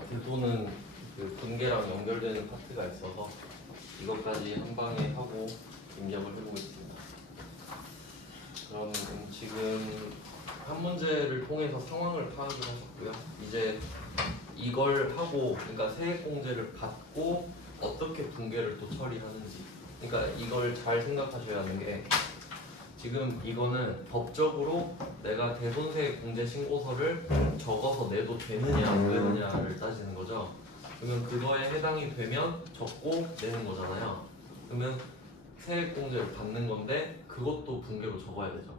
대도는 그 분계랑 연결되는 파트가 있어서 이것까지 한 방에 하고 입력을 해보겠습니다. 그럼 지금 한 문제를 통해서 상황을 파악을 하셨고요. 이제 이걸 하고, 그러니까 세액공제를 받고 어떻게 분계를 또 처리하는지, 그러니까 이걸 잘 생각하셔야 하는 게, 지금 이거는 법적으로 내가 대손세액공제 신고서를 적어서 내도 되느냐 안 되느냐를 따지는 거죠. 그러면 그거에 해당이 되면 적고 내는 거잖아요. 그러면 세액공제를 받는 건데 그것도 분계로 적어야 되죠.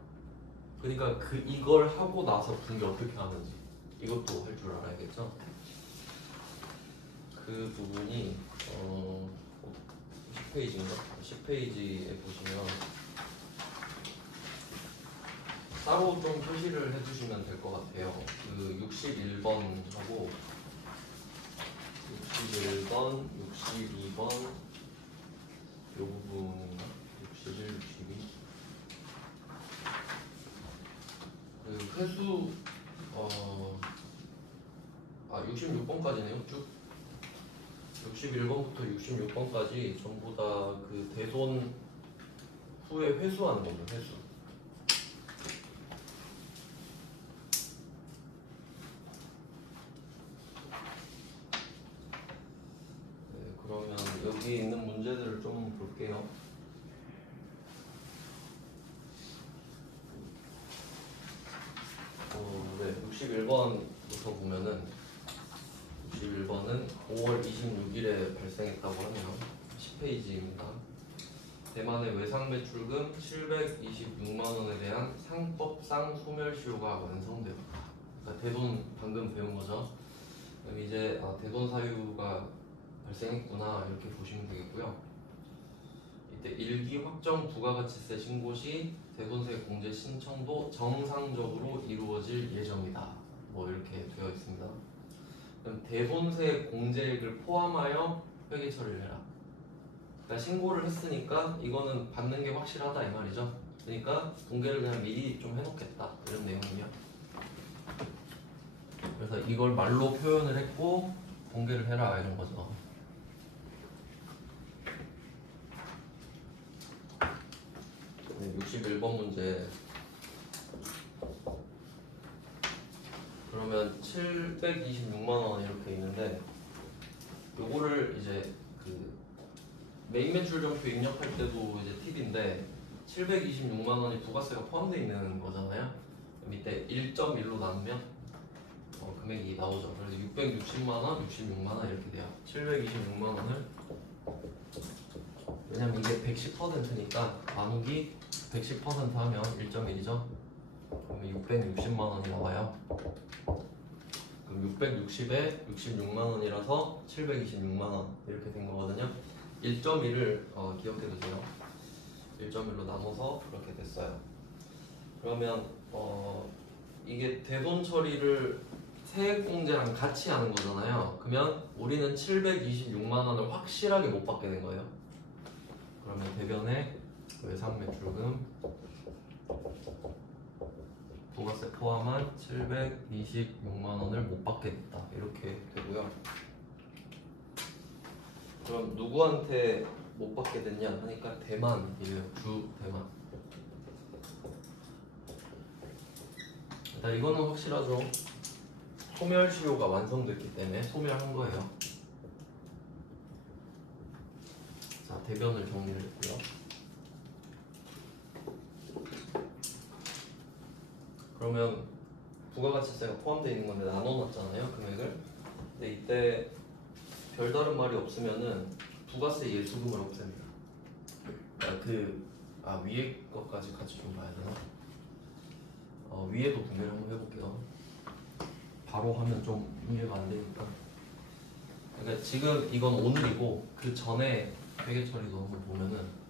그러니까 이걸 하고 나서 분계 어떻게 하는지 이것도 할 줄 알아야겠죠. 그 부분이 10페이지인가? 10페이지에 보시면 따로 좀 표시를 해주시면 될 것 같아요. 그 61번하고 61번, 62번 이 부분인가? 61, 62 그 회수 66번까지네요. 쭉 61번부터 66번까지 전부 다 그 대손 후에 회수하는 겁니다. 회수. 네, 그러면 여기 있는 문제들을 좀 볼게요. 네, 61번부터 보면은 61번은 5월 26일에 발생했다고 하네요. 10페이지입니다. 대만의 외상 매출금 726만 원에 대한 상법상 소멸시효가 완성되었다. 그러니까 대돈 방금 배운 거죠. 그럼 이제 대돈 사유가 발생했구나 이렇게 보시면 되겠고요. 이때 일기 확정 부가가치세 신고 시 대손세 공제 신청도 정상적으로 이루어질 예정이다. 뭐 이렇게 되어 있습니다. 그럼 대손세 공제액을 포함하여 회계 처리를 해라. 그러니까 신고를 했으니까 이거는 받는 게 확실하다 이 말이죠. 그러니까 공개를 그냥 미리 좀 해놓겠다 이런 내용이요. 그래서 이걸 말로 표현을 했고 공개를 해라 이런 거죠. 네, 61번 문제. 그러면 726만 원 이렇게 있는데 요거를 이제 그 메인 매출점표 입력할 때도 이제 팁인데 726만 원이 부가세가 포함되어 있는 거잖아요. 밑에 1.1로 나누면 금액이 나오죠. 그래서 660만 원, 66만 원 이렇게 돼요. 726만 원을 왜냐면 이게 110%니까 나누기 110% 하면 1.1이죠. 그러면 660만 원이 나와요. 그럼 660에 66만 원이라서 726만 원 이렇게 된 거거든요. 1.1을 기억해 두세요. 1.1로 나눠서 그렇게 됐어요. 그러면 이게 대손 처리를 세액공제랑 같이 하는 거잖아요. 그러면 우리는 726만 원을 확실하게 못 받게 된 거예요. 그러면 대변에 외상 매출금 부가세 포함한 726만 원을 못 받게 됐다. 이렇게 되고요. 그럼 누구한테 못 받게 됐냐 하니까 대만이에요. 주 대만. 일단 이거는 확실하죠. 소멸시효가 완성됐기 때문에 소멸한 거예요. 자, 대변을 정리를 했고요. 그러면 부가가치세가 포함되어 있는 건데 나눠놨잖아요, 금액을. 근데 이때 별다른 말이 없으면은 부가세 예수금을 없앱니다. 위에 것까지 같이 좀 봐야 되나? 위에도 분배를 한번 해볼게요. 바로 하면 좀 이해가 안 되니까. 그러니까 지금 이건 오늘이고 그 전에 회계 처리도 한번 보면은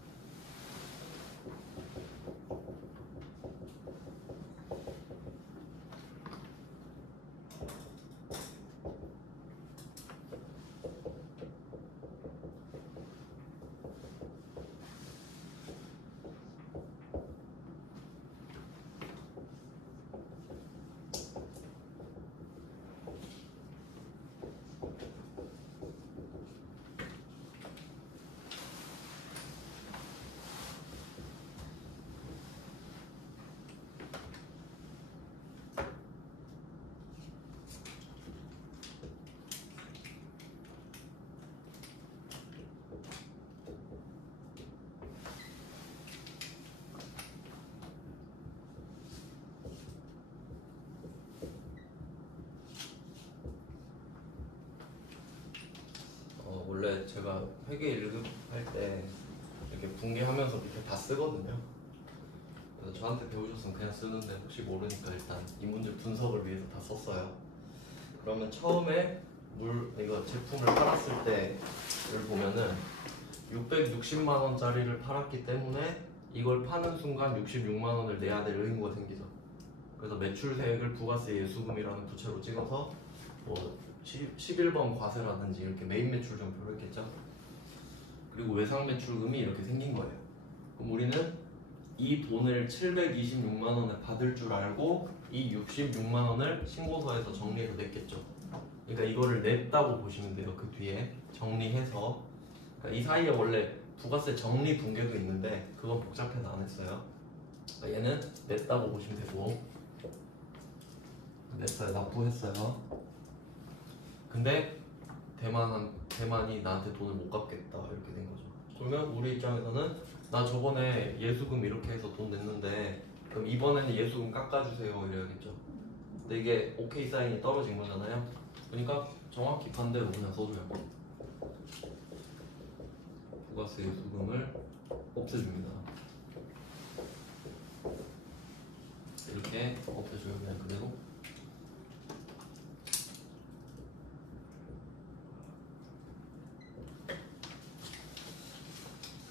제가 회계 1급 할 때 이렇게 분개하면서 밑에 다 쓰거든요. 그래서 저한테 배우셨으면 그냥 쓰는데 혹시 모르니까 일단 이 문제 분석을 위해서 다 썼어요. 그러면 처음에 이거 제품을 팔았을 때를 보면은 660만 원짜리를 팔았기 때문에 이걸 파는 순간 66만 원을 내야 될 의무가 생기죠. 그래서 매출세액을 부가세 예수금이라는 부채로 찍어서 뭐 11번 과세라든지 이렇게 메인 매출점표를 했겠죠. 그리고 외상 매출금이 이렇게 생긴 거예요. 그럼 우리는 이 돈을 726만 원에 받을 줄 알고 이 66만 원을 신고서에서 정리해서 냈겠죠. 그러니까 이거를 냈다고 보시면 돼요. 그 뒤에 정리해서. 그러니까 이 사이에 원래 부가세 정리 분계도 있는데 그건 복잡해서 안 했어요. 그러니까 얘는 냈다고 보시면 되고, 냈어요. 납부했어요. 근데 대만이 나한테 돈을 못 갚겠다 이렇게 된 거죠. 그러면 우리 입장에서는 나 저번에 예수금 이렇게 해서 돈 냈는데 그럼 이번에는 예수금 깎아주세요 이래야겠죠. 근데 이게 오케이 사인이 떨어진 거잖아요. 그러니까 정확히 반대로 그냥 써줘요. 부가세 예수금을 없애줍니다. 이렇게 없애줘요. 그냥 그대로.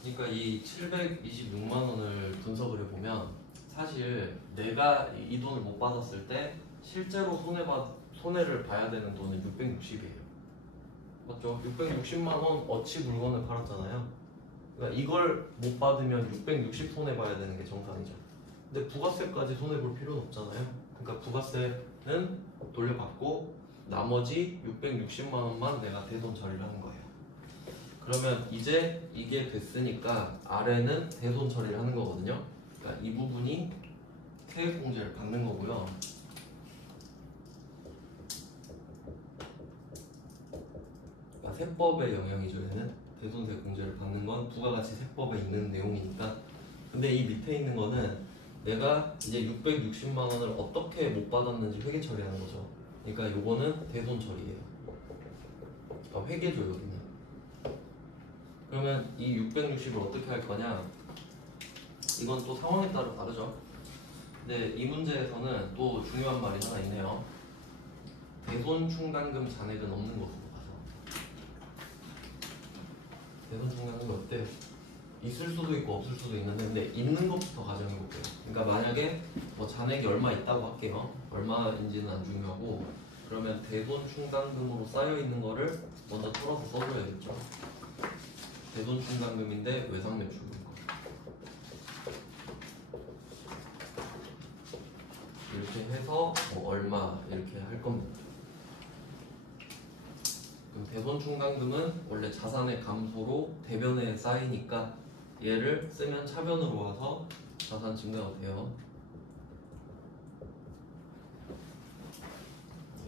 그러니까 이 726만 원을 분석을 해보면 사실 내가 이 돈을 못 받았을 때 실제로 손해를 봐야 되는 돈은 660이에요. 맞죠? 660만 원 어치 물건을 팔았잖아요. 그러니까 이걸 못 받으면 660 손해 봐야 되는 게 정상이죠. 근데 부가세까지 손해 볼 필요는 없잖아요. 그러니까 부가세는 돌려받고 나머지 660만 원만 내가 대손 처리를 하는 거예요. 그러면 이제 이게 됐으니까 아래는 대손 처리를 하는 거거든요. 그러니까 이 부분이 세액공제를 받는 거고요. 그러니까 세법의 영향이죠. 얘는 대손세 공제를 받는 건 부가가치 세법에 있는 내용이니까. 근데 이 밑에 있는 거는 내가 이제 660만 원을 어떻게 못 받았는지 회계 처리하는 거죠. 그러니까 요거는 대손 처리예요. 그러니까 회계죠 여기는. 그러면 이 660을 어떻게 할 거냐? 이건 또 상황에 따라 다르죠. 근데 이 문제에서는 또 중요한 말이 하나 있네요. 대손 충당금 잔액은 없는 것으로 봐서. 대손 충당금이 어때요? 있을 수도 있고 없을 수도 있는데 근데 있는 것부터 가정해 볼게요. 그러니까 만약에 뭐 잔액이 얼마 있다고 할게요. 얼마인지는 안 중요하고 그러면 대손 충당금으로 쌓여 있는 거를 먼저 풀어서 써줘야겠죠. 대손 충당금인데 외상 매출금 이렇게 해서 뭐 얼마 이렇게 할 겁니다. 그럼 대손 충당금은 원래 자산의 감소로 대변에 쌓이니까 얘를 쓰면 차변으로 와서 자산 증가가 돼요.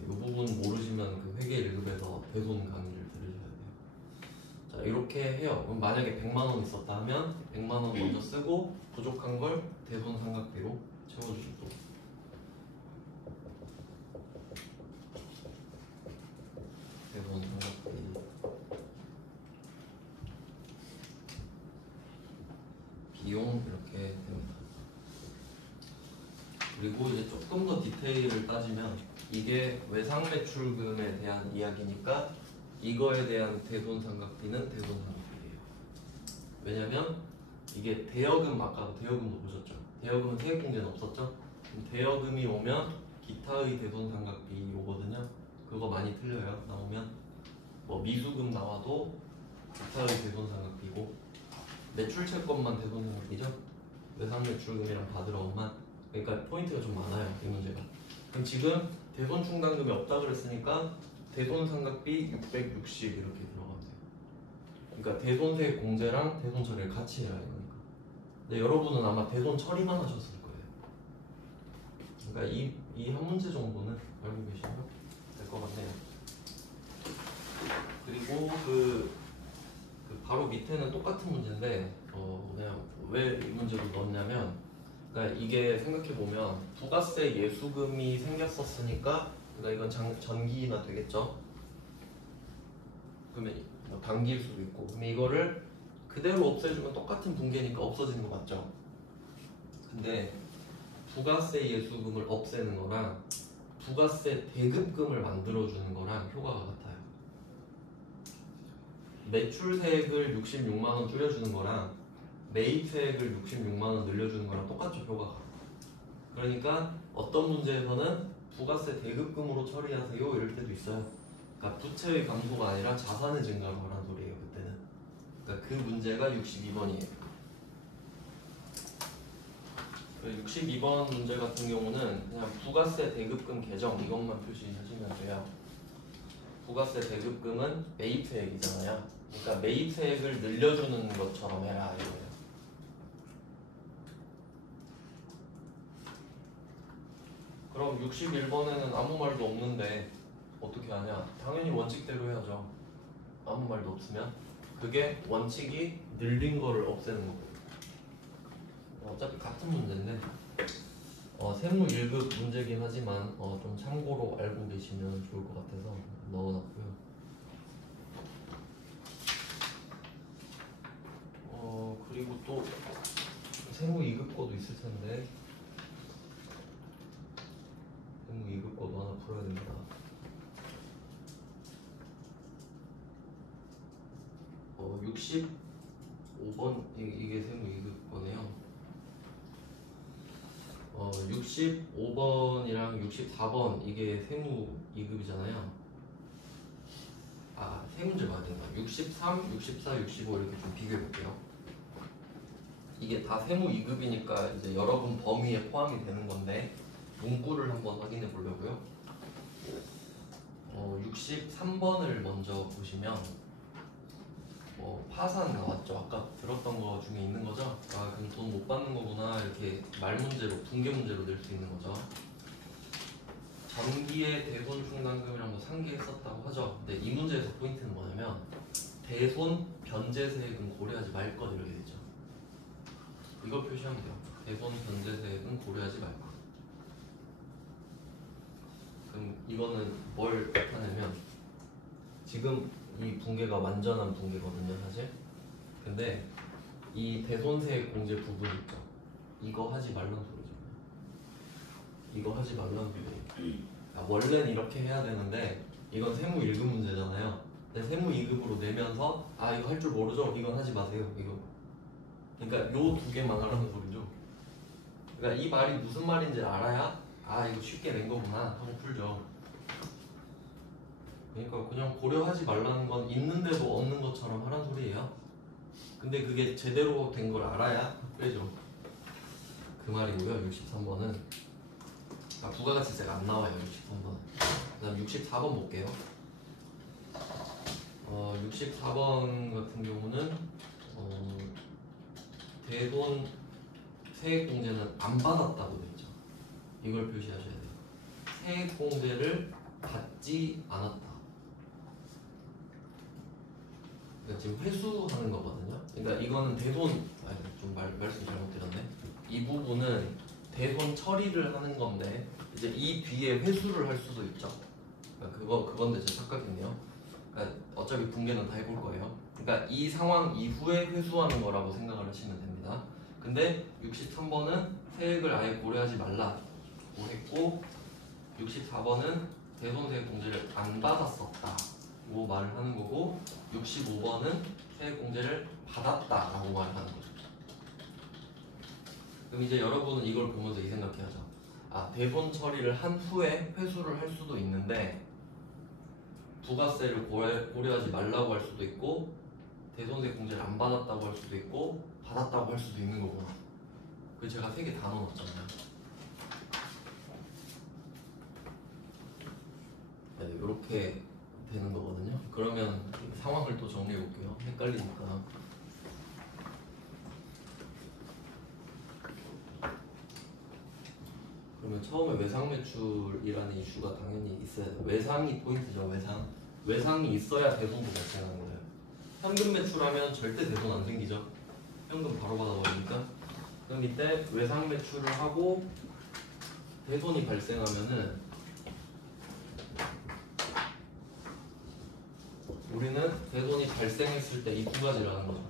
이 부분 모르시면 그 회계 1급에서 대손 강의를 들으셔야 돼요. 자 이렇게 해요. 그럼 만약에 100만 원 있었다 하면 100만 원 먼저 쓰고 부족한 걸 대손 삼각대로 채워주시고 대손 삼각대 비용 이렇게 됩니다. 그리고 이제 조금 더 디테일을 따지면 이게 외상 매출금에 대한 이야기니까 이거에 대한 대손 삼각비는 대손 삼각비예요. 왜냐면 이게 대여금 아까도 대여금도 보셨죠? 대여금은 세액공제는 없었죠? 그럼 대여금이 오면 기타의 대손 삼각비 오거든요. 그거 많이 틀려요. 나오면 뭐 미수금 나와도 기타의 대손 삼각비고 매출 채권만 대손 삼각비죠? 외상 매출금이랑 다 들어온만. 그러니까 포인트가 좀 많아요 이 문제가. 그럼 지금 대손 충당금이 없다 그랬으니까 대손 삼각비 660 이렇게 들어가면 돼요. 그러니까 대손세 공제랑 대손 처리를 같이 해야 하는 거니까. 근데 여러분은 아마 대손 처리만 하셨을 거예요. 그러니까 이 한 문제 정도는 알고 계시면 될 것 같네요. 그리고 그 바로 밑에는 똑같은 문제인데 그냥 왜 이 문제를 넣었냐면 그러니까 이게 생각해보면 부가세 예수금이 생겼었으니까 그러니까 이건 전기나 되겠죠. 그러면 뭐 당길 수도 있고. 그러면 이거를 그대로 없애주면 똑같은 붕괴니까 없어지는 거 맞죠? 근데 부가세 예수금을 없애는 거랑 부가세 대급금을 만들어주는 거랑 효과가 같아요. 매출세액을 66만원 줄여주는 거랑 매입세액을 66만원 늘려주는 거랑 똑같죠, 효과가. 그러니까 어떤 문제에서는 부가세 대급금으로 처리하세요 이럴 때도 있어요. 그러니까 부채의 감소가 아니라 자산의 증가로 하라는 소리예요, 그때는. 그러니까 그 문제가 62번이에요. 62번 문제 같은 경우는 그냥 부가세 대급금 개정 이것만 표시하시면 돼요. 부가세 대급금은 매입세액이잖아요. 그러니까 매입세액을 늘려주는 것처럼 해라 이거예요. 그럼 61번에는 아무 말도 없는데 어떻게 하냐? 당연히 원칙대로 해야죠. 아무 말도 없으면 그게 원칙이 늘린 거를 없애는 거고. 어차피 같은 문제인데 세무 1급 문제긴 하지만 좀 참고로 알고 계시면 좋을 것 같아서 넣어놨고요. 그리고 또 세무 2급 거도 있을 텐데 세무 2급 거도 하나 풀어야 됩니다. 65번 이게 세무 2급 거네요. 65번이랑 64번 이게 세무 2급이잖아요. 세 문제 봐야 되나? 63, 64, 65 이렇게 좀 비교해 볼게요. 이게 다 세무 2급이니까 이제 여러분 범위에 포함이 되는 건데 문구를 한번 확인해 보려고요. 63번을 먼저 보시면 파산 나왔죠. 아까 들었던 거 중에 있는 거죠. 그럼 돈 못 받는 거구나 이렇게 말 문제로 붕괴 문제로 낼 수 있는 거죠. 전기의 대손 충당금이랑 뭐 상기했었다고 하죠. 근데 이 문제에서 포인트는 뭐냐면 대손 변제세액은 고려하지 말 것 이렇게 되죠. 이걸 표시하면 돼요. 대손 변제세액은 고려하지 말 것. 그럼 이거는 뭘 나타내면 지금 이 붕괴가 완전한 붕괴거든요, 사실. 근데 이 대손세액 공제 부분 있죠. 이거 하지 말란 소리죠. 이거 하지 말란 소리예요. 원래는 이렇게 해야 되는데 이건 세무 1급 문제잖아요. 근데 세무 2급으로 내면서 이거 할 줄 모르죠? 이건 하지 마세요. 이거. 그러니까 요 두 개만 하라는 소리죠. 그러니까 이 말이 무슨 말인지 알아야 이거 쉽게 낸 거구나 하고 풀죠. 그러니까 그냥 고려하지 말라는 건 있는데도 없는 것처럼 하란 소리예요. 근데 그게 제대로 된 걸 알아야 빼죠. 그 말이고요. 63번은 부가가치세가 안 나와요. 63번. 그다음 64번 볼게요. 64번 같은 경우는 대손 세액공제는 안 받았다고 되어 있죠. 이걸 표시하셔야 돼요. 세액공제를 받지 않았다. 그러니까 지금 회수하는 거거든요. 그러니까 이거는 대손 좀 말씀 잘못드렸네. 이 부분은 대손 처리를 하는 건데 이제 이 뒤에 회수를 할 수도 있죠. 그러니까 그건데 제 착각이네요. 그러니까 어차피 붕괴는 다 해볼 거예요. 그러니까 이 상황 이후에 회수하는 거라고 생각을 하시면 됩니다. 근데 63번은 세액을 아예 고려하지 말라고 했고 64번은 대손세액 공제를 안 받았었다고 말을 하는 거고 65번은 세액 공제를 받았다라고 말을 하는 거죠. 그럼 이제 여러분은 이걸 보면서 이 생각해야죠. 대손 처리를 한 후에 회수를 할 수도 있는데 부가세를 고려하지 말라고 할 수도 있고 대손세액 공제를 안 받았다고 할 수도 있고 받았다고 할 수도 있는 거구나. 그 제가 3개 다 넣어놨잖아요. 네, 이렇게 되는 거거든요. 그러면 상황을 또 정리해 볼게요. 헷갈리니까. 그러면 처음에 외상 매출이라는 이슈가 당연히 있어야 돼요. 외상이 포인트죠. 외상이 있어야 대손도 발생하는 거예요. 현금 매출하면 절대 대손 안 생기죠. 현금 바로 받아버리니까. 그럼 이때 외상 매출을 하고 대손이 발생하면은 우리는 대손이 발생했을 때 이 두 가지를 하는 거죠.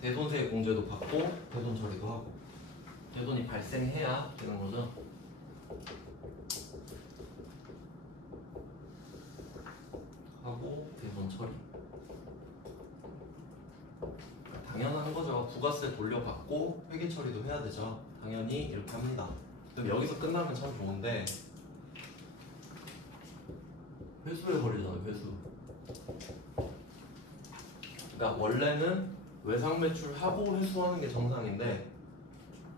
대손세 공제도 받고 대손 처리도 하고. 대손이 발생해야 되는 거죠. 하고 대손 처리. 당연한 거죠. 부가세 돌려받고 회계 처리도 해야 되죠. 당연히 이렇게 합니다. 그럼 여기서 끝나면 참 좋은데 회수에 걸리잖아요. 회수. 그러니까 원래는 외상 매출하고 회수하는 게 정상인데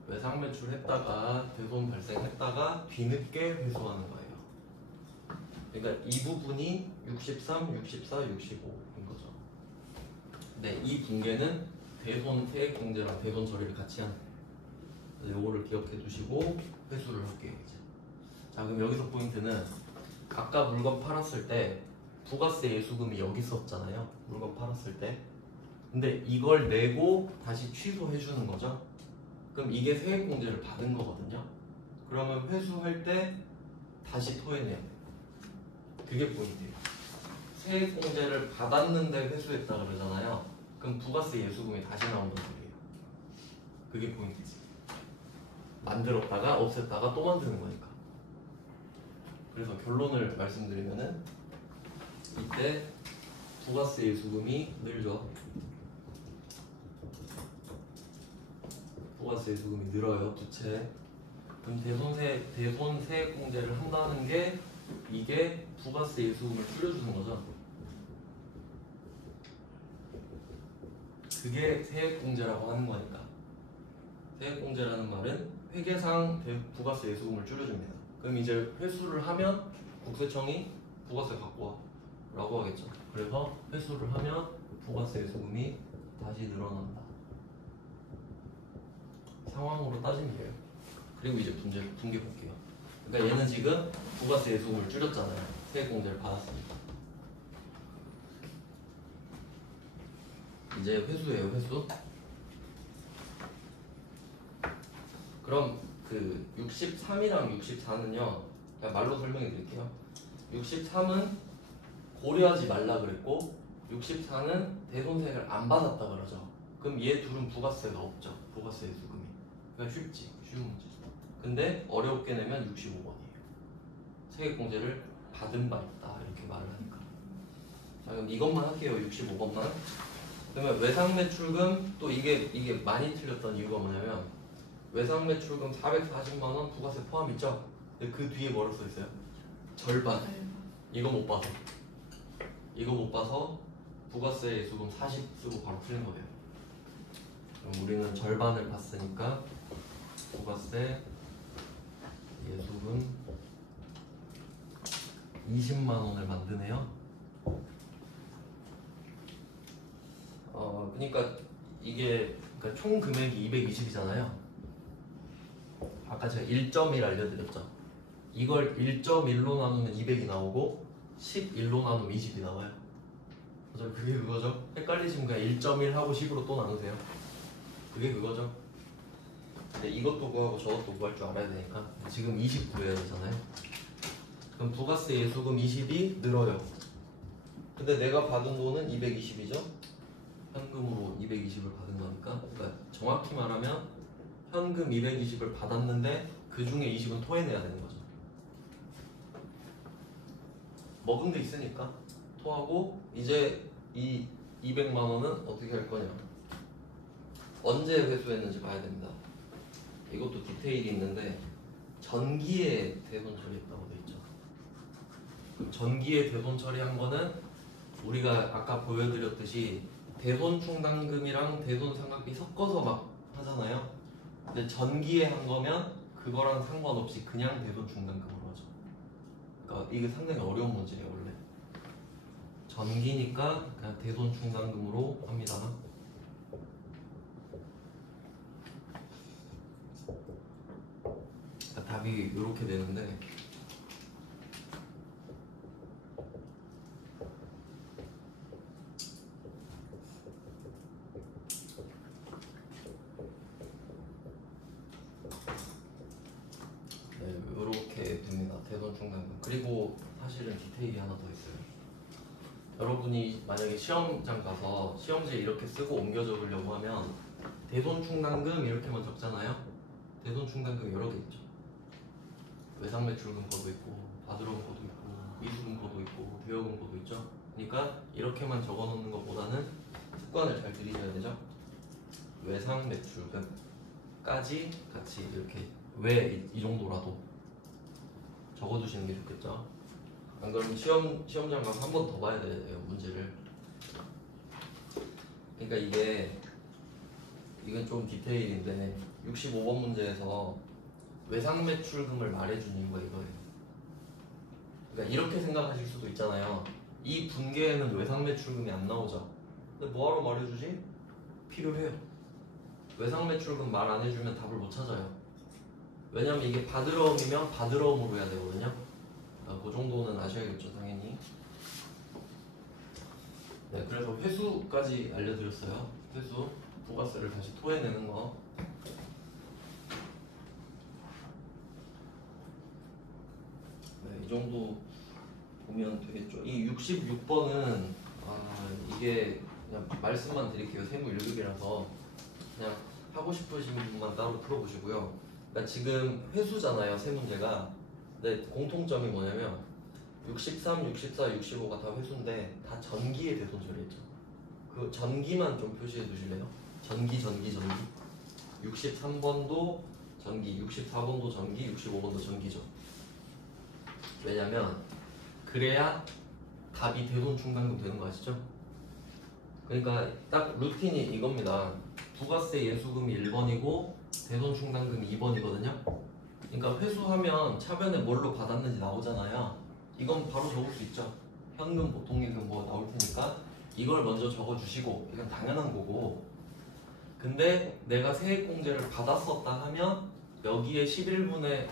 외상 매출했다가 대손 발생했다가 뒤늦게 회수하는 거예요. 그러니까 이 부분이 63, 64, 65인 거죠. 네, 이 분계는 대손 세액 공제랑 대손 처리를 같이 하는 거예요. 요거를 기억해 두시고 회수를 할게요. 이제. 자, 그럼 여기서 포인트는 아까 물건 팔았을 때 부가세 예수금이 여기 있었잖아요. 물건 팔았을 때. 근데 이걸 내고 다시 취소해 주는 거죠. 그럼 이게 세액 공제를 받은 거거든요. 그러면 회수할 때 다시 토해내야 돼요. 그게 포인트예요. 세액 공제를 받았는데 회수했다 그러잖아요. 그럼 부가세 예수금이 다시 나온다는 소리예요. 그게 포인트지. 만들었다가 없앴다가 또 만드는 거니까. 그래서 결론을 말씀드리면은 이때 부가세 예수금이 늘죠. 부가세 예수금이 늘어요. 부채. 그럼 대손 세액 공제를 한다는 게 이게 부가세 예수금을 줄여주는 거죠. 그게 세액 공제라고 하는 거니까. 세액 공제라는 말은 회계상 부가세 예수금을 줄여줍니다. 그럼 이제 회수를 하면 국세청이 부가세 갖고 와 라고 하겠죠. 그래서 회수를 하면 부가세 예수금이 다시 늘어난다. 상황으로 따지면 돼요. 그리고 이제 분계 볼게요. 그러니까 얘는 지금 부가세 예수금을 줄였잖아요. 세액 공제를 받았으니까. 이제 회수예요. 회수. 그럼 그 63이랑 64는요 그냥 말로 설명해 드릴게요. 63은 고려하지 말라 그랬고 64는 대손세액을 안 받았다 그러죠. 그럼 얘 둘은 부가세가 없죠. 부가세 예수금이. 그러니까 쉽지. 쉬운 문제죠. 근데 어렵게 내면 65번이에요. 세액 공제를 받은 바 있다 이렇게 말을 하니까. 자, 그럼 이것만 할게요. 65번만. 그러면 외상 매출금 또 이게 많이 틀렸던 이유가 뭐냐면 외상 매출금 440만 원 부가세 포함 있죠? 근데 그 뒤에 뭐라고 써 있어요? 절반. 이거 못 봐서. 이거 못 봐서 부가세 예수금 40 쓰고 바로 풀린 거예요. 그럼 우리는 절반을 봤으니까 부가세 예수금 20만 원을 만드네요. 그러니까 이게 그러니까 총 금액이 220이잖아요. 아까 제가 1.1 알려드렸죠. 이걸 1.1로 나누면 200이 나오고 11로 나누면 20이 나와요. 맞아요. 그게 그거죠. 헷갈리시면 그냥 1.1 하고 10으로 또 나누세요. 그게 그거죠. 근데 이것도 구하고 저것도 구할 줄 알아야 되니까 지금 20 구해야 되잖아요. 그럼 부가세 예수금 20이 늘어요. 근데 내가 받은 돈은 220이죠. 현금으로 220을 받은 거니까. 그러니까 정확히 말하면 현금 220을 받았는데 그 중에 20은 토해내야 되는 거죠. 먹은 게 있으니까 토하고 이제 이 200만 원은 어떻게 할 거냐. 언제 회수했는지 봐야 됩니다. 이것도 디테일이 있는데 전기에 대손 처리했다고 돼 있죠. 전기에 대손 처리한 거는 우리가 아까 보여드렸듯이 대손 충당금이랑 대손 상각비 섞어서 막 하잖아요. 근데 전기에 한 거면 그거랑 상관없이 그냥 대손 충당금으로 하죠. 그러니까 이게 상당히 어려운 문제예요. 원래 전기니까 그냥 대손 충당금으로 합니다. 그러니까 답이 이렇게 되는데 이렇게 됩니다. 대손 충당금. 그리고 사실은 디테일이 하나 더 있어요. 여러분이 만약에 시험장 가서 시험지에 이렇게 쓰고 옮겨 적으려고 하면 대손충당금 이렇게만 적잖아요. 대손충당금 여러 개 있죠. 외상매출금고도 있고 바드러금고도 있고 미수금고도 있고 대여금고도 있죠. 그러니까 이렇게만 적어놓는 것보다는 습관을 잘 들이셔야 되죠. 외상매출금까지 같이 이렇게 왜 이 정도라도 적어두시는 게 좋겠죠. 안 그러면 시험장 가서 한 번 더 봐야 돼요, 문제를. 그러니까 이건 좀 디테일인데 65번 문제에서 외상매출금을 말해준 이유가 이거예요. 그러니까 이렇게 생각하실 수도 있잖아요. 이 분계에는 외상매출금이 안 나오죠. 근데 뭐하러 말해주지? 필요해요. 외상매출금 말 안 해주면 답을 못 찾아요. 왜냐면 이게 바드러움이면 바드러움으로 해야 되거든요. 그 정도는 아셔야겠죠, 당연히. 네, 그래서 회수까지 알려드렸어요. 회수, 부가세를 다시 토해내는 거. 네, 이 정도 보면 되겠죠. 이 66번은 이게 그냥 말씀만 드릴게요. 세무 1급이라서 그냥 하고 싶으신 분만 따로 풀어보시고요. 그러니까 지금 회수잖아요, 세 문제가. 근데 공통점이 뭐냐면 63, 64, 65가 다 회수인데 다 전기에 대손 처리했죠. 그 전기만 좀 표시해 두실래요? 전기. 63번도 전기, 64번도 전기, 65번도 전기죠. 왜냐면 그래야 답이 대손충당금 되는 거 아시죠? 그러니까 딱 루틴이 이겁니다. 부가세 예수금이 1번이고 대손충당금이 2번이거든요. 그러니까 회수하면 차변에 뭘로 받았는지 나오잖아요. 이건 바로 적을 수 있죠. 현금, 보통예금 뭐 나올 테니까 이걸 먼저 적어주시고, 이건 당연한 거고. 근데 내가 세액공제를 받았었다 하면 여기에 11분의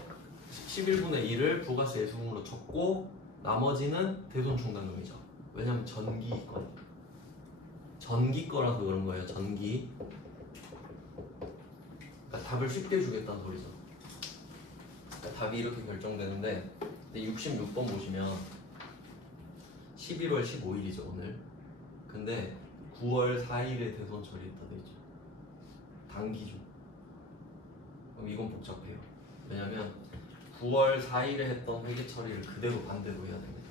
1을 부가세 예수금으로 적고 나머지는 대손충당금이죠. 왜냐면 전기 거라서 그런 거예요. 전기. 그러니까 답을 쉽게 주겠다는 소리죠. 그러니까 답이 이렇게 결정되는데 66번 보시면 11월 15일이죠, 오늘. 근데 9월 4일에 대손 처리했다 돼 있죠. 단기죠. 그럼 이건 복잡해요. 왜냐면 9월 4일에 했던 회계 처리를 그대로 반대로 해야 됩니다.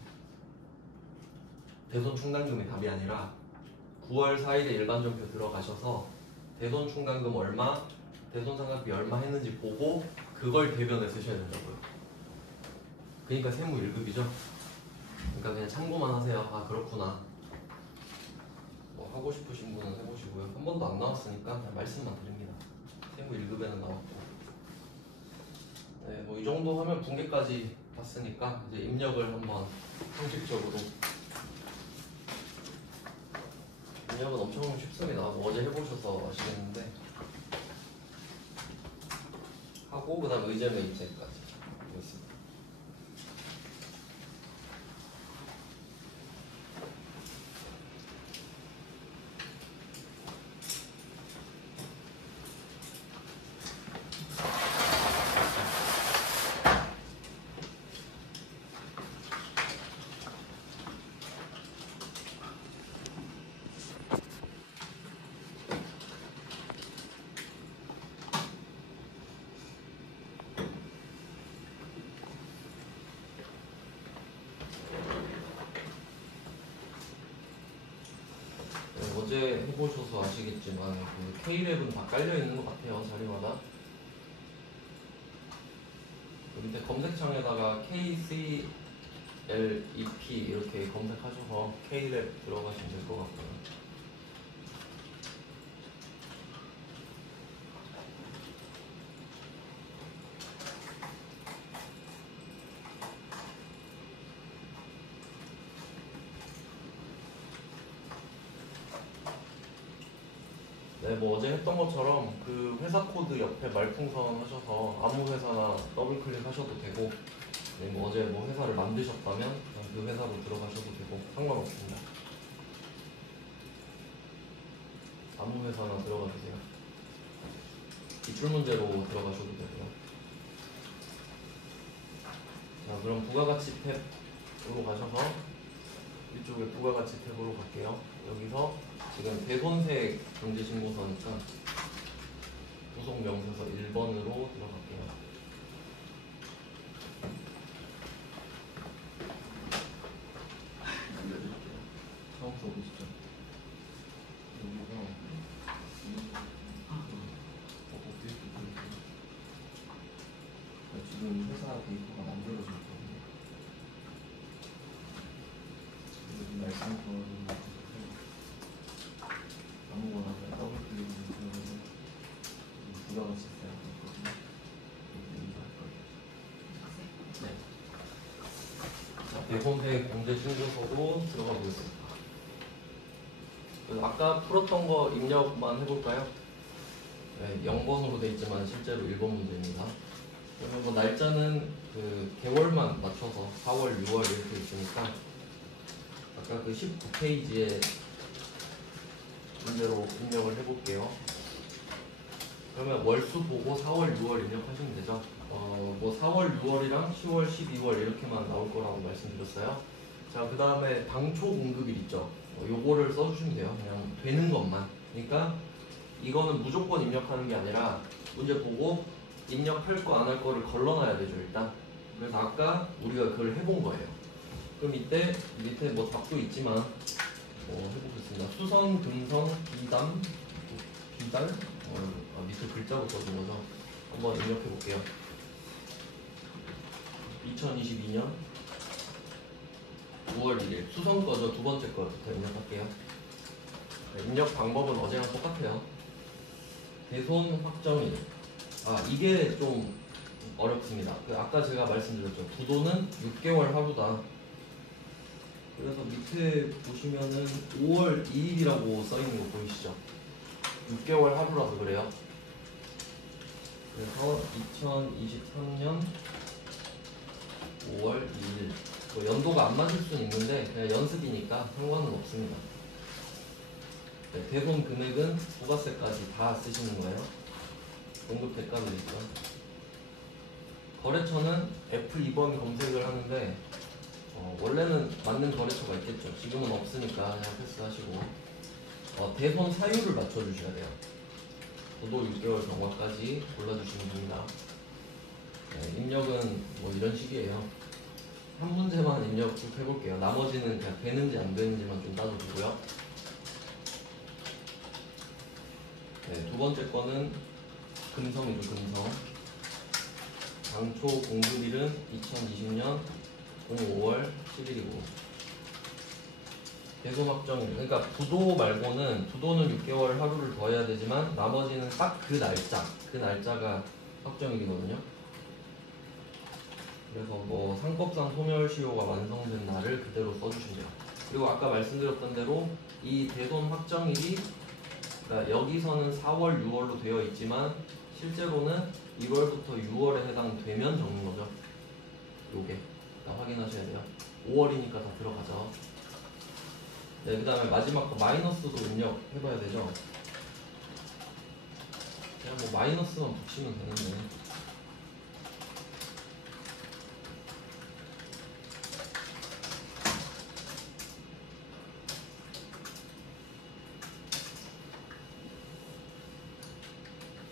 대손 충당금이 답이 아니라 9월 4일에 일반전표 들어가셔서 대손 충당금 얼마, 대손 상각비 얼마 했는지 보고 그걸 대변에 쓰셔야 된다고요. 그러니까 세무 1급이죠. 그러니까 그냥 참고만 하세요. 아, 그렇구나. 뭐 하고 싶으신 분은 해보시고요. 한 번도 안 나왔으니까 그냥 말씀만 드립니다. 세무 1급에는 나왔고. 네, 뭐 이 정도 하면 분계까지 봤으니까 이제 입력을 한번 형식적으로. 입력은 엄청 쉽습니다. 뭐 어제 해보셔서 아시겠는데 하고 그 다음 의제 매입제까지 있습니다. 어제 해보셔서 아시겠지만 그 K랩은 다 깔려있는 것 같아요, 자리마다. 그 밑에 검색창에다가 KCLEP 이렇게 검색하셔서 K랩 들어가시면 될 것 같고요. 네, 뭐 어제 했던 것처럼 그 회사 코드 옆에 말풍선 하셔서 아무 회사나 더블 클릭하셔도 되고, 네, 뭐 어제 뭐 회사를 만드셨다면 그 회사로 들어가셔도 되고 상관없습니다. 아무 회사나 들어가 주세요. 기출 문제로 들어가셔도 되고요. 자, 그럼 부가가치 탭으로 가셔서 이쪽에 부가가치 탭으로 갈게요. 여기서 지금 대손색 경제신고서니까 부속 명세서 1번으로 들어갈게요. 알려드릴게요. 처음부터 보시죠. 여기서 지금 회사 데이터가 만들어져 있거든요. 여기 말씀 주어진 아무거나 그냥 더블 클릭하면 부가가치 써야 되거든요. 네. 자, 대본회 공제신고서로 들어가 보겠습니다. 아까 풀었던 거 입력만 해볼까요? 네, 0번으로 돼 있지만 실제로 1번 문제입니다. 그러면 뭐 날짜는 그 개월만 맞춰서 4월, 6월 이렇게 있으니까 아까 그 19페이지에 문제로 입력을 해볼게요. 그러면 월수 보고 4월, 6월 입력하시면 되죠. 뭐 4월, 6월이랑 10월, 12월 이렇게만 나올 거라고 말씀드렸어요. 자, 그 다음에 당초 공급일 있죠. 요거를 써주시면 돼요. 그냥 되는 것만. 그러니까 이거는 무조건 입력하는 게 아니라 문제 보고 입력할 거 안 할 거를 걸러놔야 되죠, 일단. 그래서 아까 우리가 그걸 해본 거예요. 그럼 이때 밑에 뭐 답도 있지만 해보겠습니다. 수선, 금선, 비담, 비달? 밑에 글자부터 준 거죠. 한번 입력해 볼게요. 2022년 9월 1일 수선 거죠. 두 번째 거부터 입력할게요. 입력 방법은 어제랑 똑같아요. 대손 확정일. 이게 좀 어렵습니다. 아까 제가 말씀드렸죠. 부도는 6개월 하루다. 그래서 밑에 보시면은 5월 2일이라고 써있는 거 보이시죠? 6개월 하루라서 그래요. 그래서 2023년 5월 2일. 뭐 연도가 안 맞을 수는 있는데 그냥 연습이니까 상관은 없습니다. 네, 대손 금액은 부가세까지 다 쓰시는 거예요. 공급 대가도 있죠. 거래처는 F2번 검색을 하는데 원래는 맞는 거래처가 있겠죠. 지금은 없으니까 그냥 패스하시고 대손 사유를 맞춰주셔야 돼요. 부도 6개월 경과까지 골라주시면 됩니다. 네, 입력은 뭐 이런 식이에요. 한 문제만 입력 쭉 해볼게요. 나머지는 그냥 되는지 안 되는지만 좀 따져주고요. 네, 두 번째 거는 금성이죠, 금성. 당초 공급일은 2020년 5월 11일이고 대손 확정일. 그러니까 부도 말고는 부도는 6개월 하루를 더 해야 되지만 나머지는 딱 그 날짜가 확정일이거든요. 그래서 뭐 상법상 소멸시효가 완성된 날을 그대로 써주시면 돼요. 그리고 아까 말씀드렸던 대로 이 대손 확정일이 그러니까 여기서는 4월, 6월로 되어 있지만 실제로는 1월부터 6월에 해당되면 적는 거죠. 요게 확인하셔야 돼요. 5월이니까 다 들어가죠. 네, 그 다음에 마지막 거 마이너스도 입력해봐야 되죠. 그냥 뭐 마이너스만 붙이면 되는데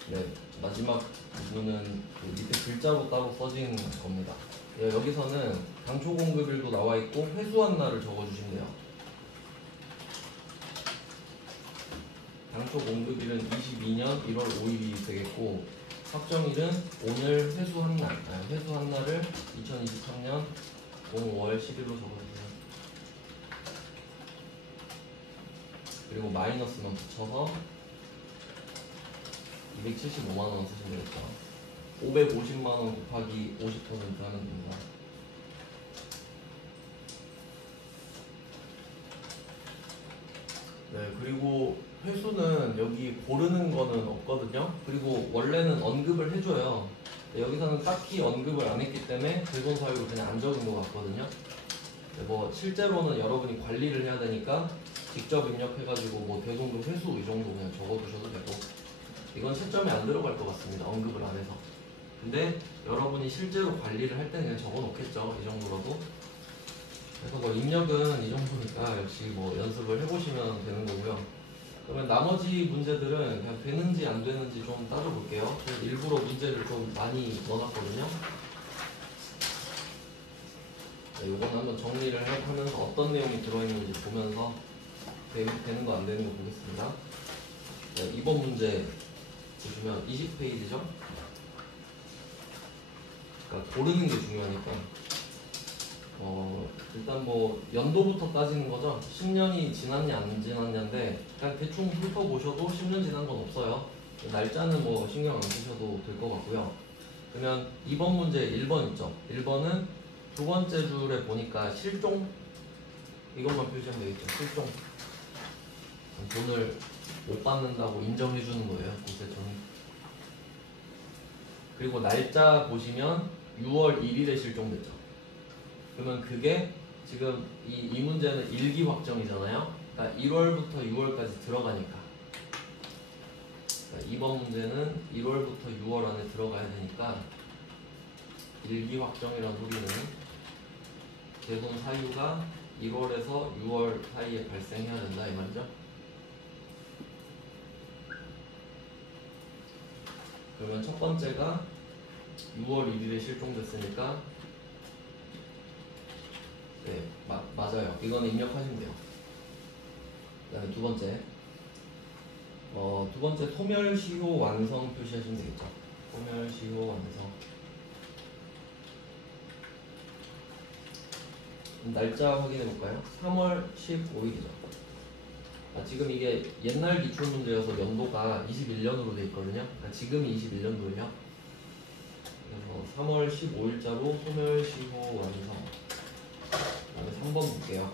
네, 마지막 부분은 그 밑에 글자로 따로 써진 겁니다. 네, 여기서는 당초 공급일도 나와 있고 회수한 날을 적어주시면 돼요. 당초 공급일은 22년 1월 5일이 되겠고 확정일은 오늘 회수한 날을 2023년 5월 10일로 적어주세요. 그리고 마이너스만 붙여서 275만원 쓰시면 되겠죠. 550만원 곱하기 50% 하면 됩니다. 네, 그리고 회수는 여기 고르는 거는 없거든요. 그리고 원래는 언급을 해줘요. 여기서는 딱히 언급을 안 했기 때문에 대손 사유를 그냥 안 적은 것 같거든요. 뭐 실제로는 여러분이 관리를 해야 되니까 직접 입력해가지고 뭐 대손금 회수 이 정도 그냥 적어두셔도 되고, 이건 채점에 안 들어갈 것 같습니다. 언급을 안 해서. 근데 여러분이 실제로 관리를 할 때는 그냥 적어 놓겠죠. 이 정도로도. 그래서 뭐 입력은 이 정도니까 역시 뭐 연습을 해보시면 되는 거고요. 그러면 나머지 문제들은 그냥 되는지 안 되는지 좀 따져볼게요. 저는 일부러 문제를 좀 많이 넣어놨거든요. 네, 이건 한번 정리를 하면서 어떤 내용이 들어있는지 보면서 되는 거 안 되는 거 보겠습니다. 네, 이번 문제 보시면 20페이지죠? 그러니까 고르는 게 중요하니까 일단 뭐 연도부터 따지는 거죠. 10년이 지났냐 안 지났냐인데 그냥 대충 훑어보셔도 10년 지난 건 없어요. 날짜는 뭐 신경 안 쓰셔도 될 것 같고요. 그러면 2번 문제 1번 있죠. 1번은 두 번째 줄에 보니까 실종 이것만 표시하면 되겠죠. 실종 돈을 못 받는다고 인정해 주는 거예요. 국세청이. 그리고 날짜 보시면 6월 1일에 실종됐죠. 그러면 그게 지금 이 문제는 일기 확정이잖아요. 그러니까 1월부터 6월까지 들어가니까. 그러니까 이번 문제는 1월부터 6월 안에 들어가야 되니까 일기 확정이라는 소리는 대손 사유가 1월에서 6월 사이에 발생해야 된다 이 말이죠. 그러면 첫 번째가 6월 1일에 실종됐으니까 네, 맞아요. 이거는 입력하시면 돼요. 그 다음에 두 번째 두 번째 소멸시효 완성 표시하시면 되겠죠. 소멸시효 완성. 날짜 확인해 볼까요? 3월 15일이죠. 지금 이게 옛날 기출 문제여서 연도가 21년으로 돼 있거든요. 그러니까 지금이 21년도예요. 그래서 3월 15일자로 소멸시효 완성. 그다음에 3번 볼게요.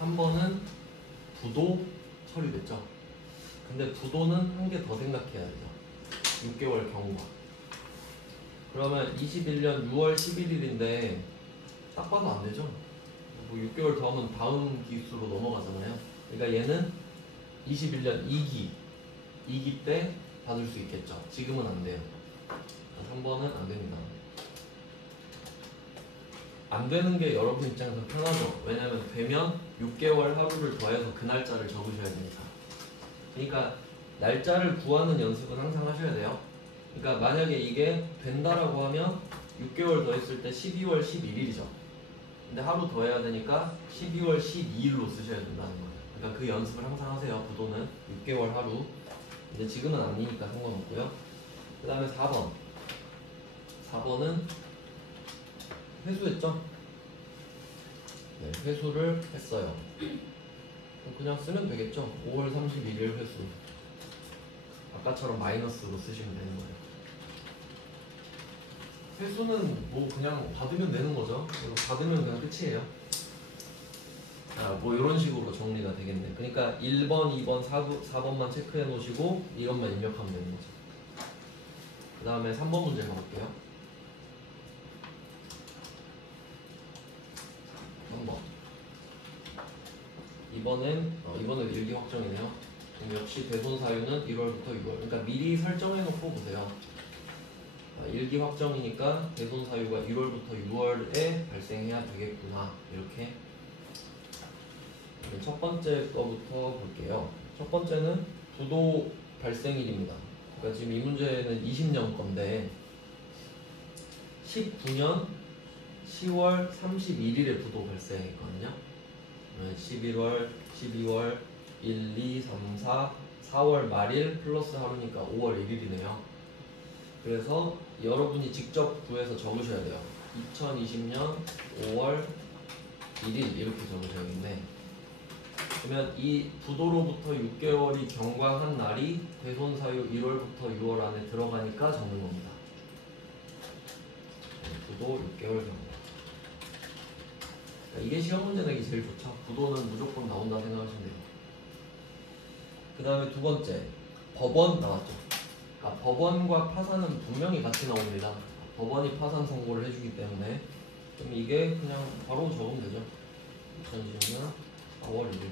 3번은 부도 처리됐죠. 근데 부도는 한 개 더 생각해야 돼요. 6개월 경과. 그러면 21년 6월 11일인데 딱 봐도 안 되죠. 뭐 6개월 더 하면 다음 기수로 넘어가잖아요. 그러니까 얘는 21년 2기 때 받을 수 있겠죠. 지금은 안 돼요. 3번은 안 됩니다. 안 되는 게 여러분 입장에서 편하죠. 왜냐면 되면 6개월 하루를 더해서 그 날짜를 적으셔야 되니까. 그러니까 날짜를 구하는 연습은 항상 하셔야 돼요. 그러니까 만약에 이게 된다라고 하면 6개월 더했을 때 12월 11일이죠. 근데 하루 더 해야 되니까 12월 12일로 쓰셔야 된다는 거예요. 그러니까 그 연습을 항상 하세요. 부도는 6개월 하루. 근데 지금은 아니니까 상관없고요. 그 다음에 4번. 4번은 회수했죠? 네, 회수를 했어요. 그냥 쓰면 되겠죠? 5월 31일 회수. 아까처럼 마이너스로 쓰시면 되는 거예요. 회수는 뭐 그냥 받으면 되는 거죠. 받으면 그냥 끝이에요. 뭐 이런 식으로 정리가 되겠네. 그러니까 1번, 2번, 4번만 체크해 놓으시고 이것만 입력하면 되는 거죠. 그 다음에 3번 문제 가볼게요. 3번. 이번엔 일기 확정이네요. 역시 대손 사유는 1월부터 6월. 그러니까 미리 설정해 놓고 보세요. 일기 확정이니까 대손 사유가 1월부터 6월에 발생해야 되겠구나. 이렇게. 첫 번째 거부터 볼게요. 첫 번째는 부도 발생일입니다. 그러니까 지금 이 문제는 20년 건데 19년 10월 31일에 부도 발생했거든요. 11월, 12월, 1, 2, 3, 4, 4월 말일 플러스 하루니까 5월 1일이네요. 그래서 여러분이 직접 구해서 적으셔야 돼요. 2020년 5월 1일 이렇게 적으셔야겠네. 그러면 이 부도로부터 6개월이 경과한 날이 대손사유 1월부터 6월 안에 들어가니까 적는 겁니다. 부도 6개월 경과. 그러니까 이게 시험 문제 내기 제일 좋죠. 부도는 무조건 나온다 생각하시면 돼요. 그 다음에 두 번째, 법원 나왔죠. 법원과 파산은 분명히 같이 나옵니다. 법원이 파산 선고를 해주기 때문에 그럼 이게 그냥 바로 적으면 되죠. 2020년 4월 1일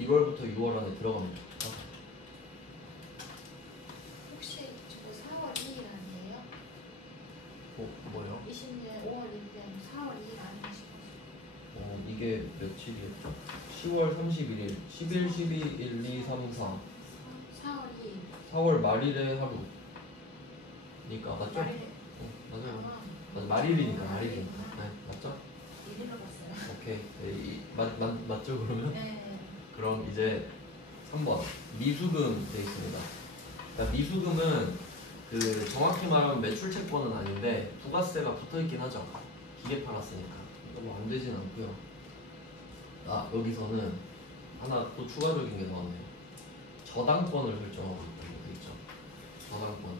1월부터 6월 안에 들어갑니다. 혹시 저 4월 2일 아니에요? 뭐요? 20년 5월 1일 4월 2일 아니시죠? 이게 며칠이었죠? 10월 31일, 11, 12, 1, 2, 3, 4 4월 2일 4월 말일의 하루 니까 맞죠? 말일에 맞아요. 맞아, 말일이니까 네, 맞죠? 일일로 봤어요. 오케이. 네, 맞죠 그러면? 네. 그럼 이제 3번 미수금 돼 있습니다. 그러니까 미수금은 그 정확히 말하면 매출 채권은 아닌데 부가세가 붙어 있긴 하죠. 기계 팔았으니까. 뭐 안 되진 않고요. 아 여기서는 하나 또 추가적인 게 나왔네요. 저당권을 설정하고 있다고 돼 있죠. 저당권.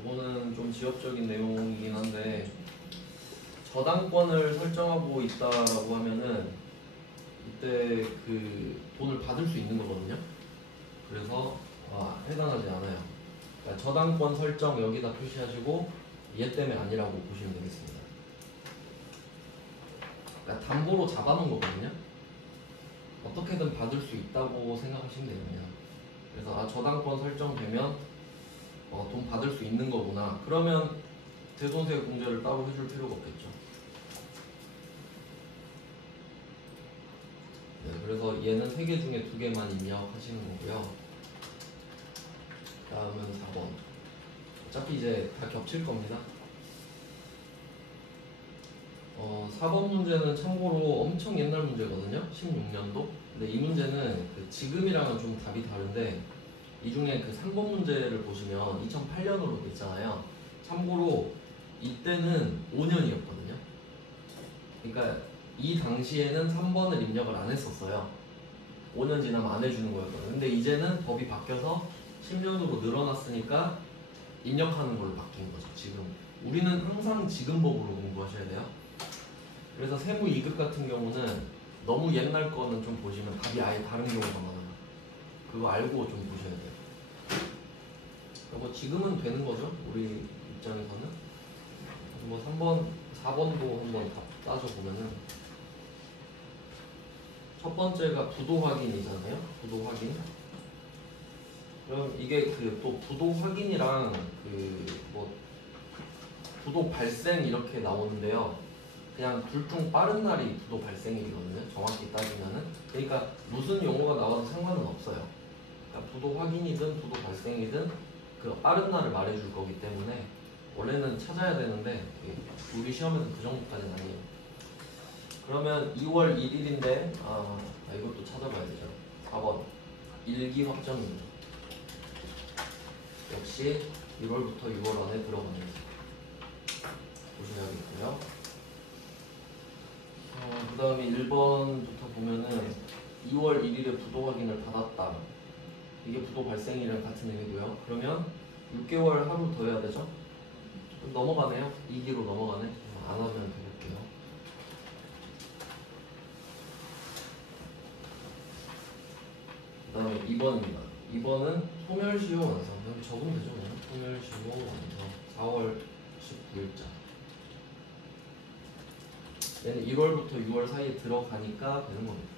이거는 좀 지엽적인 내용이긴 한데 저당권을 설정하고 있다라고 하면은 이때 그 돈을 받을 수 있는 거거든요. 그래서 해당하지 않아요. 그러니까 저당권 설정 여기다 표시하시고 얘 때문에 아니라고 보시면 되겠습니다. 그러니까 담보로 잡아놓은 거거든요. 어떻게든 받을 수 있다고 생각하시면 돼요. 그냥. 그래서 저당권 설정되면 돈 받을 수 있는 거구나. 그러면 대손세 공제를 따로 해줄 필요가 없겠죠. 네, 그래서 얘는 3개 중에 2개만 입력하시는 거고요. 다음은 4번. 어차피 이제 다 겹칠 겁니다. 4번 문제는 참고로 엄청 옛날 문제거든요. 16년도. 근데 이 문제는 그 지금이랑은 좀 답이 다른데 이 중에 그 3번 문제를 보시면 2008년으로 돼 있잖아요. 참고로 이때는 5년이었거든요. 그러니까 이 당시에는 3번을 입력을 안 했었어요. 5년 지나면 안 해주는 거였거든요. 근데 이제는 법이 바뀌어서 10년으로 늘어났으니까 입력하는 걸로 바뀐 거죠. 지금 우리는 항상 지금 법으로 공부하셔야 돼요. 그래서 세무 2급 같은 경우는 너무 옛날 거는 좀 보시면 답이 아예 다른 경우가 많아요. 그거 알고 좀 보셔야 돼요. 뭐 지금은 되는 거죠. 우리 입장에서는. 뭐 3번, 4번도 한번 따져보면은 첫 번째가 부도 확인이잖아요. 부도 확인. 그럼 이게 그 또 부도 확인이랑 그 뭐 부도 발생 이렇게 나오는데요. 그냥 둘 중 빠른 날이 부도 발생일이거든요. 정확히 따지면은. 그러니까 무슨 용어가 나와도 상관은 없어요. 그러니까 부도 확인이든 부도 발생이든 그 빠른 날을 말해줄 거기 때문에 원래는 찾아야 되는데 우리 시험에는 그 정도까지는 아니에요. 그러면 2월 1일인데 이것도 찾아봐야 되죠. 4번 일기 확정입니다. 역시 1월부터 6월 안에 들어갑니다. 보셔야겠고요. 그 다음에 1번부터 보면은 2월 1일에 부도 확인을 받았다. 이게 부도 발생일이랑 같은 의미고요. 그러면 6개월 하루 더 해야 되죠? 넘어가네요. 2기로 넘어가네. 안 하면 해볼게요. 그 다음에 2번입니다. 2번은 소멸시효 완성. 그럼 적으면 되죠. 그냥. 소멸시효 완성. 4월 19일자. 얘는 1월부터 6월 사이에 들어가니까 되는 겁니다.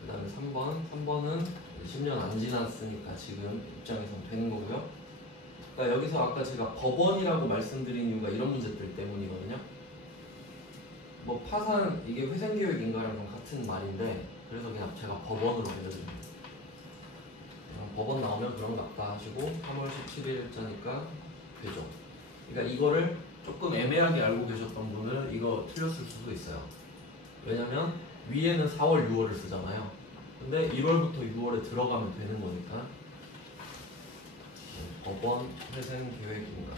그 다음에 3번. 3번은 10년 안 지났으니까 지금 입장에서는 되는 거고요. 그러니까 여기서 아까 제가 법원이라고 말씀드린 이유가 이런 문제들 때문이거든요. 뭐 파산 이게 회생계획인가랑 같은 말인데 그래서 그냥 제가 법원으로 알려드립니다. 법원 나오면 그런가 보다 하시고 3월 17일자니까 되죠. 그러니까 이거를 조금 애매하게 알고 계셨던 분은 이거 틀렸을 수도 있어요. 왜냐면 위에는 4월 6월을 쓰잖아요. 근데 1월부터 6월에 들어가면 되는 거니까 법원 회생계획인가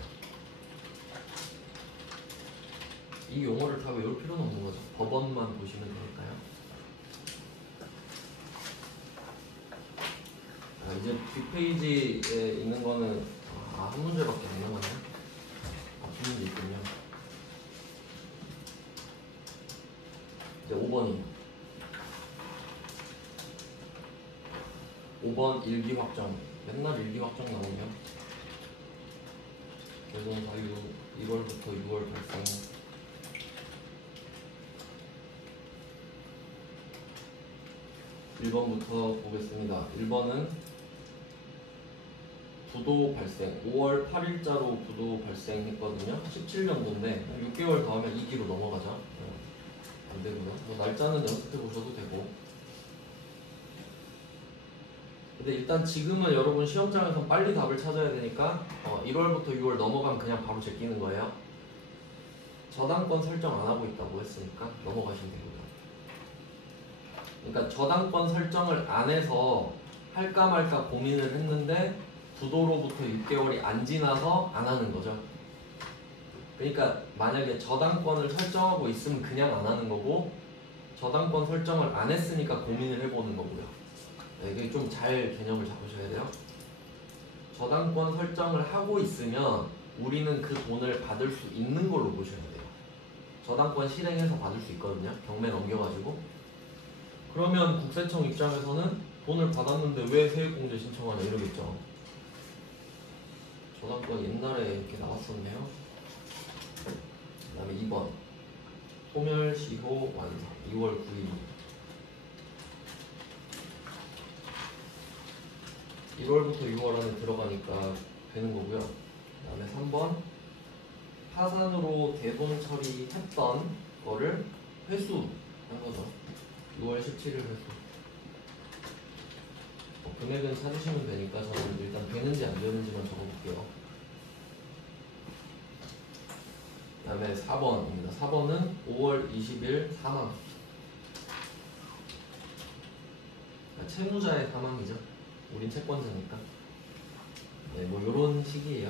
이 용어를 다 외울 필요는 없는 거죠. 법원만 보시면 되니까요. 이제 뒷페이지에 있는 거는 한 문제밖에 안 남았네요. 앞 문제 있군요. 이제 5번이에요. 5번 일기 확정. 맨날 일기 확정 나오네요. 개선 사유 1월부터 6월 발생. 1번부터 보겠습니다. 1번은 부도 발생 5월 8일자로 부도 발생했거든요. 17년도인데 6개월 더 하면 2기로 넘어가죠. 안 되구나. 뭐 날짜는 연습해 보셔도 되고. 근데 일단 지금은 여러분 시험장에서 빨리 답을 찾아야 되니까 1월부터 6월 넘어가면 그냥 바로 제끼는 거예요. 저당권 설정 안 하고 있다고 했으니까 넘어가시면 되고요. 그러니까 저당권 설정을 안 해서 할까 말까 고민을 했는데 부도로부터 6개월이 안 지나서 안 하는 거죠. 그러니까 만약에 저당권을 설정하고 있으면 그냥 안 하는 거고, 저당권 설정을 안 했으니까 고민을 해보는 거고요. 네, 이게 좀 잘 개념을 잡으셔야 돼요. 저당권 설정을 하고 있으면 우리는 그 돈을 받을 수 있는 걸로 보셔야 돼요. 저당권 실행해서 받을 수 있거든요. 경매 넘겨가지고. 그러면 국세청 입장에서는 돈을 받았는데 왜 세액공제 신청하냐 이러겠죠. 저당권 옛날에 이렇게 나왔었네요. 그 다음에 2번 소멸시효 완성 2월 9일 1월부터 6월 안에 들어가니까 되는 거고요. 그 다음에 3번 파산으로 대손 처리했던 거를 회수한 거죠. 6월 17일 회수. 금액은 찾으시면 되니까 저는 일단 되는지 안 되는지만 적어볼게요. 그 다음에 4번입니다. 4번은 5월 20일 사망. 채무자의 사망이죠. 우린 채권자니까. 네, 뭐 요런 식이에요.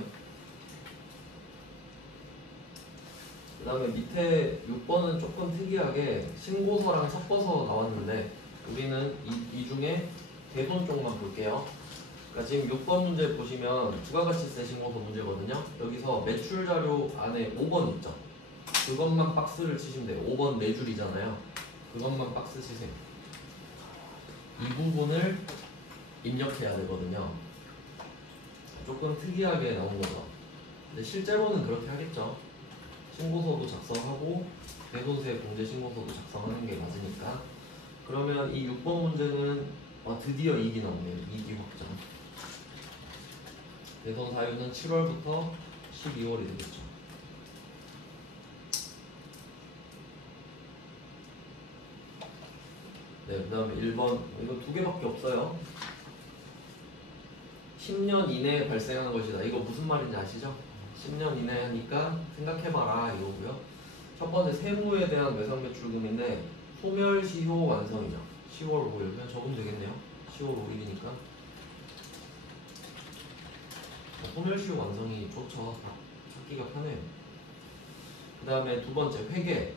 그 다음에 밑에 6번은 조금 특이하게 신고서랑 섞어서 나왔는데 우리는 이 중에 대손 쪽만 볼게요. 그러니까 지금 6번 문제 보시면 부가가치세 신고서 문제거든요. 여기서 매출 자료 안에 5번 있죠. 그것만 박스를 치시면 돼요. 5번 4줄이잖아요. 그것만 박스 치세요. 이 부분을 입력해야 되거든요. 조금 특이하게 나온 거죠. 근데 실제로는 그렇게 하겠죠. 신고서도 작성하고 대손세 공제 신고서도 작성하는 게 맞으니까. 그러면 이 6번 문제는 드디어 2기 나오네요. 2기 확정. 대손 사유는 7월부터 12월이 되겠죠. 네, 그 다음에 1번 이거 2개밖에 없어요. 10년 이내에 발생한 것이다. 이거 무슨 말인지 아시죠? 10년 이내에 하니까 생각해봐라 이거고요. 첫 번째 세무에 대한 외상매출금인데 소멸시효 완성이죠. 10월 5일 그냥 적으면 되겠네요. 10월 5일이니까 소멸시효 완성이 좋죠. 찾기가 편해요. 그 다음에 두 번째 회계.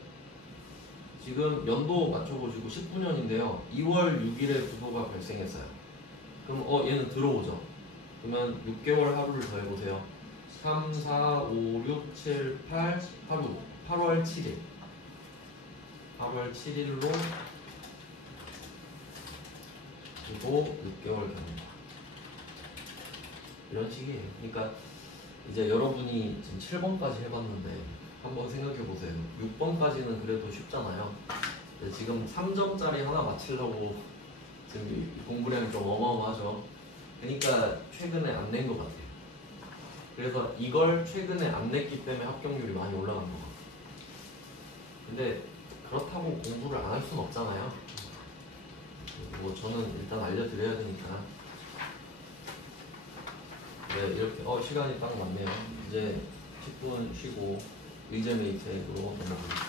지금 연도 맞춰보시고 19년인데요 2월 6일에 부도가 발생했어요. 그럼 얘는 들어오죠. 그러면 6개월 하루를 더 해보세요. 3, 4, 5, 6, 7, 8 하루 8월 7일 8월 7일로 그리고 6개월 경과 이런 식이에요. 그러니까 이제 여러분이 지금 7번까지 해봤는데 한번 생각해보세요. 6번까지는 그래도 쉽잖아요. 근데 지금 3점짜리 하나 맞추려고 지금 공부량이 좀 어마어마하죠. 그러니까 최근에 안 낸 것 같아요. 그래서 이걸 최근에 안 냈기 때문에 합격률이 많이 올라간 것 같아요. 근데 그렇다고 공부를 안 할 수는 없잖아요. 뭐 저는 일단 알려드려야 되니까. 네, 이렇게 시간이 딱 맞네요. 이제 10분 쉬고 의제메이트로 넘어가겠습니다.